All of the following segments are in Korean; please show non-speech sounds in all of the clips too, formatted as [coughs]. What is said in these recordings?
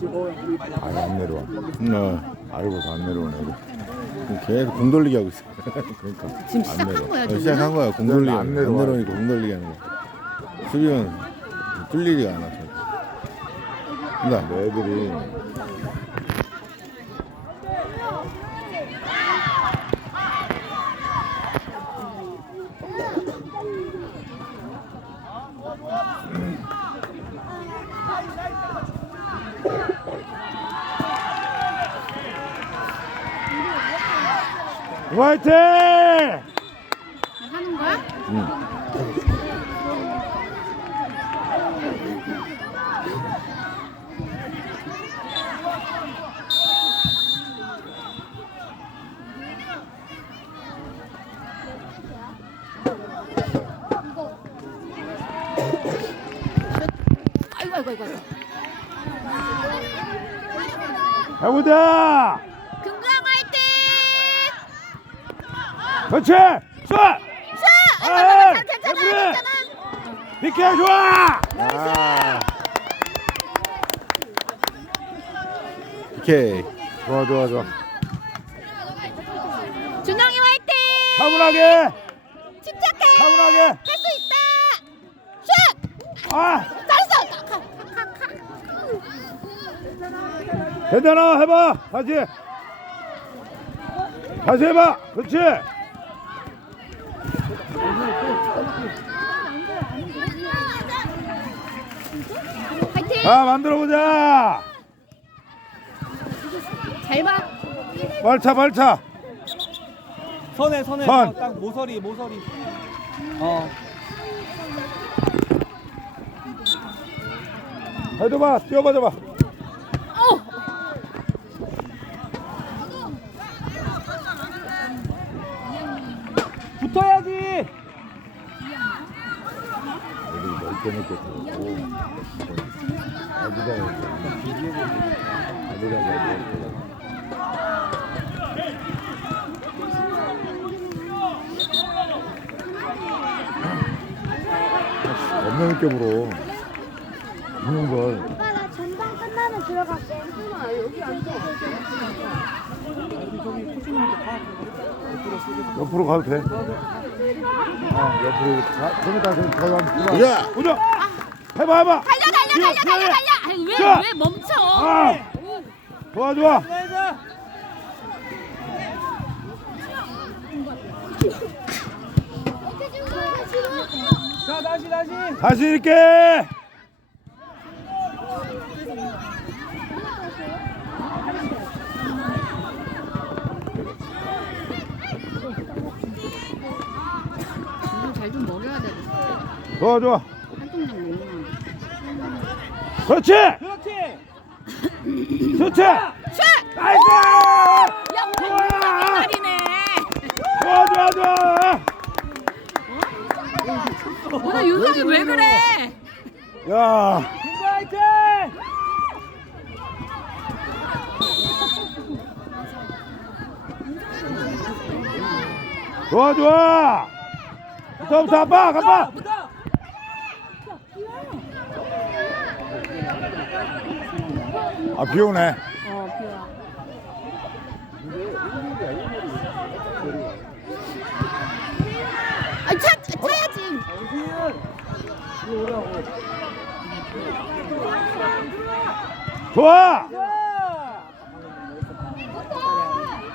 내려온다. 아예 안 내려와. 네. 알고서 안 내려오네. 이거. 계속 공 돌리기 하고 있어. [laughs] 그러니까 지금 안 시작한 내려와. 거야, 어, 지금? 시작한 거야. 공 돌리기 안 안, 내려와. 내려오니까 공 돌리기 하는 거야. 수비는 뚫리지가 않아. 그러니까 애들이 화이팅! 하는 거야? 응. 아이고 아이고 아이고. 해보자! 금강 화이팅! 그렇지! 쏴! 자, 아, 괜찮아 괜찮아 그래. 괜찮아. 비켜 좋아! 아. 오케이. 좋아 좋아 좋아. 준영이 화이팅! 차분하게! 침착해. 차분하게! 할 수 있다. 슛! 아! 잘했어. 가, 가, 가, 가. 괜찮아 해봐 다시 다시 해봐 그렇지 화이팅! 자 만들어보자. 잘 봐. 발차 발차. 선에 선에 선. 어, 딱 모서리 모서리. 어. 해줘봐 뛰어봐 줘봐 어. 붙어야지 넓게 들어오고 어디가 어디가 어디가 없는 느낌으로 있는 걸 옆으로 가도 돼. 어, 옆으로 이렇게 가. 좀 이따 좀 거기 한번 보자. 보자. 해봐, 해봐. 달려 달려 달려 달려. 달려. 아니 자. 왜왜 멈춰? 아, 좋아, 좋아. 자 다시 다시 다시 이렇게. 좀 잘 좀 먹여야 돼. 좋아, 좋아. 한통장. 그렇지. 그렇지 좋지. 슛! 나이스. 야 오늘 좋아. 날이네. 좋아, 좋아, 좋아. 오늘 윤성이 왜 그래? 야, 김구 화이팅 좋아, 좋아. 부터부터 아빠. 붙어 아, 비 오네. 어 비와. 아 차, 차야지. 좋아.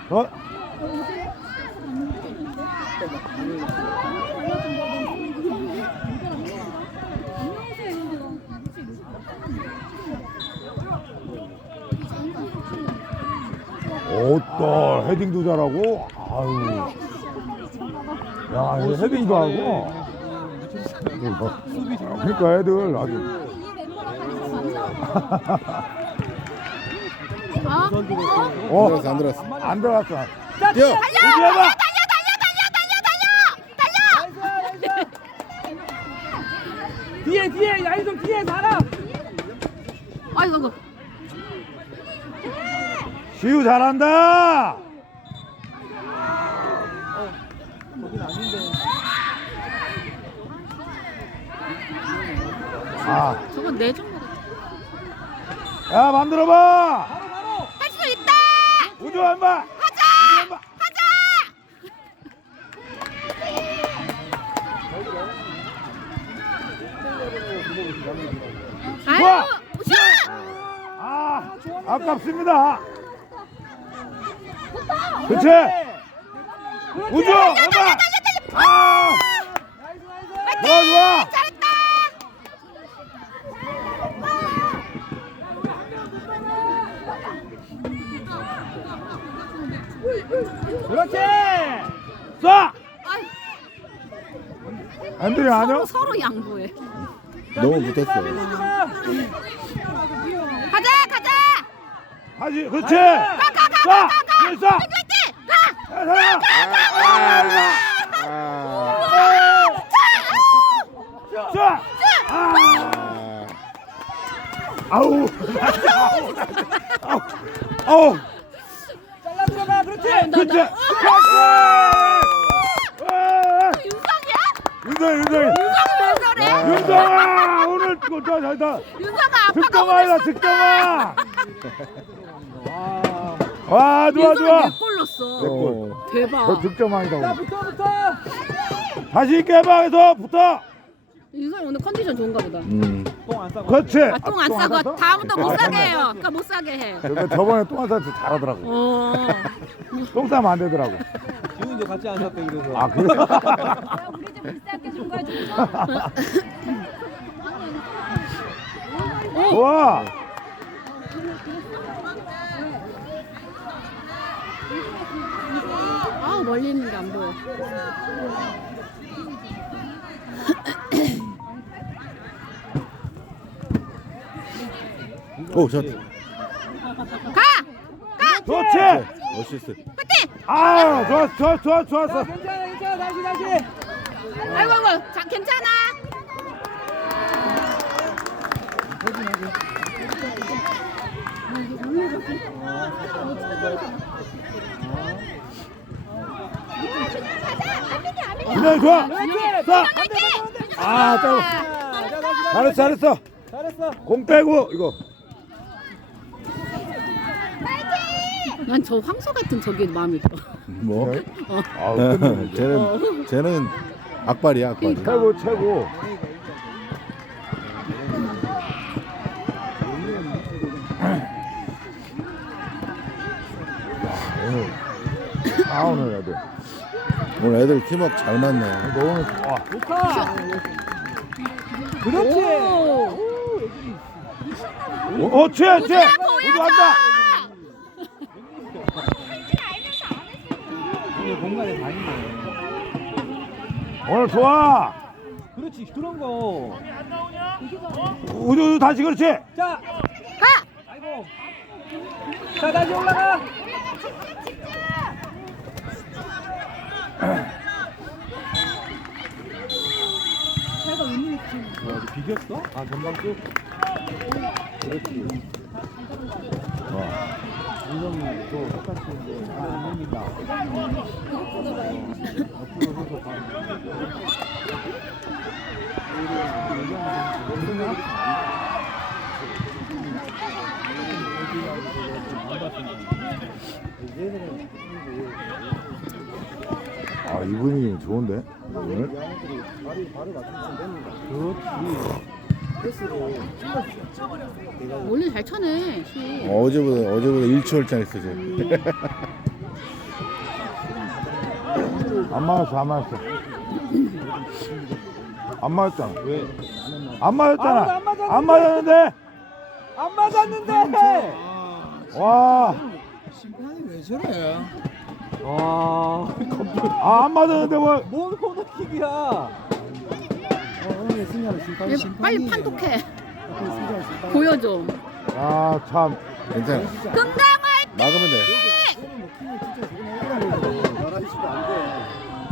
자 어? 오또 헤딩도 잘하고? 아유. 야 이거 헤딩도 하고. 그러니까 애들 아주. 어? 어? 들어갔어. 안 들어갔어. 안 들어갔어 뛰어 이제봐 뒤에 뒤에 야이좀 뒤에 살아 아이고 아이고. 시우 잘한다 아 저건 내준 거 같아. 야 만들어봐 할 수 있다. 우주 한번 하자. 하자. 좋아. 아유, 샷! 아 아깝습니다 그렇지? 우주 해봐 아. 좋아 좋아. 그렇지. 쏴. 아유, 안들이 아니야 서로, 서로 양보해. 너무 붙었어 가자, 가자. 하지 그렇지. 가, 가, 가, 가, 가, 팅! 가. 쏴 아. 아우. 아우. 아우. 잘라 들어가 그렇지? 그렇지. 윤성이야? 윤성이 윤성이 윤성이 왜 저래? 윤성아 오늘 또 잘다. 윤성아 아빠가 오늘 득점왕 와. 와 좋아 좋아 몇골 넣었어? 어. 대박. 저 득점왕이다 자 오늘 붙어 붙어 다시 깨방에서 붙어 윤성이 오늘 컨디션 좋은가 보다. 음 똥안 싸고 그렇지 아, 똥안 싸고 다음부터 못 싸게 해요. 그러니까 못 싸게 해. 저거 저번에 똥안 싸서 잘하더라고 어. 똥 싸면 안 되더라고 지훈이도 같이 안 샀대 그래서 아 그래 좋아 아 멀리 있는 게 안 보여. [coughs] 오 저. 가! 가! 좋지 어시스트 화이팅! 아 좋았어 좋았어 좋았어 자, 좋았어 괜찮아 괜찮아 다시 다시 아이고 아이고 자 괜찮아. 그냥 좋아! 아, 다시 다시 잘했어 잘했어. 잘했어. 공 빼고 이거. 난 저 황소 같은 저게 마음에 들어. 뭐? 어. 아 끝내네 쟤는 쟤는 악발이야 악발 최고 최고. 오늘. 아 오늘 애들 오늘 애들 팀워크 잘 맞네 오늘 와 좋다 그렇지 오. 어, 취해, 취해. 우주야 우주 보여줘. 한다. 오늘 공간에 다니네 오늘 좋아. 그렇지 그런 거 우주, 우주 다시 그렇지. 자, 가! 아이고. 자, 다시 올라가. 와, 비겼어? 아, 전방 쪽? 그렇지. 어. 윤성이 또 똑같이 이제 안 넘긴다. 앞으로 서서 가. 아, 이분이 좋은데? 오늘? 원래 잘 쳐네. 시. 어, 어제보다, 어제보다 일치월장 했어, 쟤. 안 맞았어, 안 맞았어. 안 맞았잖아. 왜? 안 맞았잖아. 아, 안 맞았는데. 안 맞았는데. 안 맞았는데! 와. 아, 아, 안 맞았는데 뭐. 뭔 코너킥이야? 얘 빨리 판독해. 보여줘. 아, 참. 괜찮아. 금강을 막으면 돼.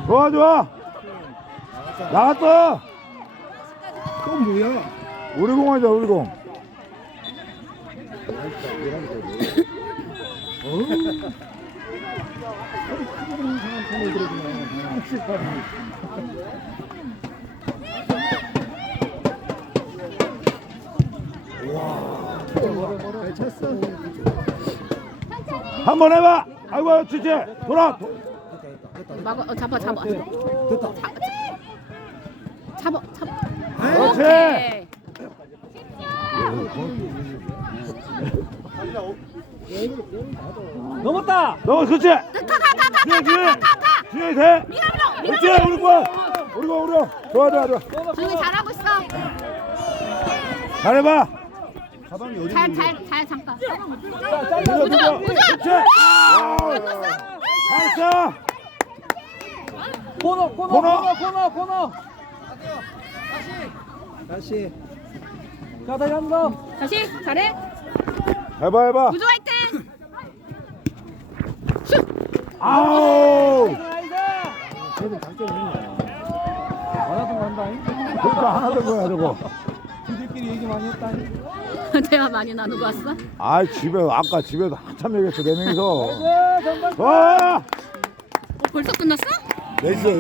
좋아, 좋아. 나갔어. 또 뭐야? 우리 공원이다, 우리 공. 한 번 해봐. 아이고 주지 돌아. 막아 어, 잡아 잡아. 됐다. 잡아 잡아. 그렇지. 오케이. 넘었다 너 그렇지. 뒤에 뒤에 뒤에 돼. 그렇지 우리 거야. 우리 거 우리 거. 좋아 좋아 좋아. 조용히 잘하고 있어. 잘해봐. 잘잘 잘 잠깐. 우주 우주! 그렇지. 잘했어. 코너 코너 코너. 코너 코너 코너 다시 자 다시 한번 다시 잘해. 해봐 해봐. 우주 화이팅. 아우. 장점이 있네 하나도 간다잉 그러니까 하나 된 거야 저거. 지들끼리 얘기 많이 했다잉 [laughs] 대화 많이 나누고 왔어? 아 집에 아까 집에서 한참 얘기했어 네 명이서. 전방 와. 어, 벌써 끝났어? 네 시에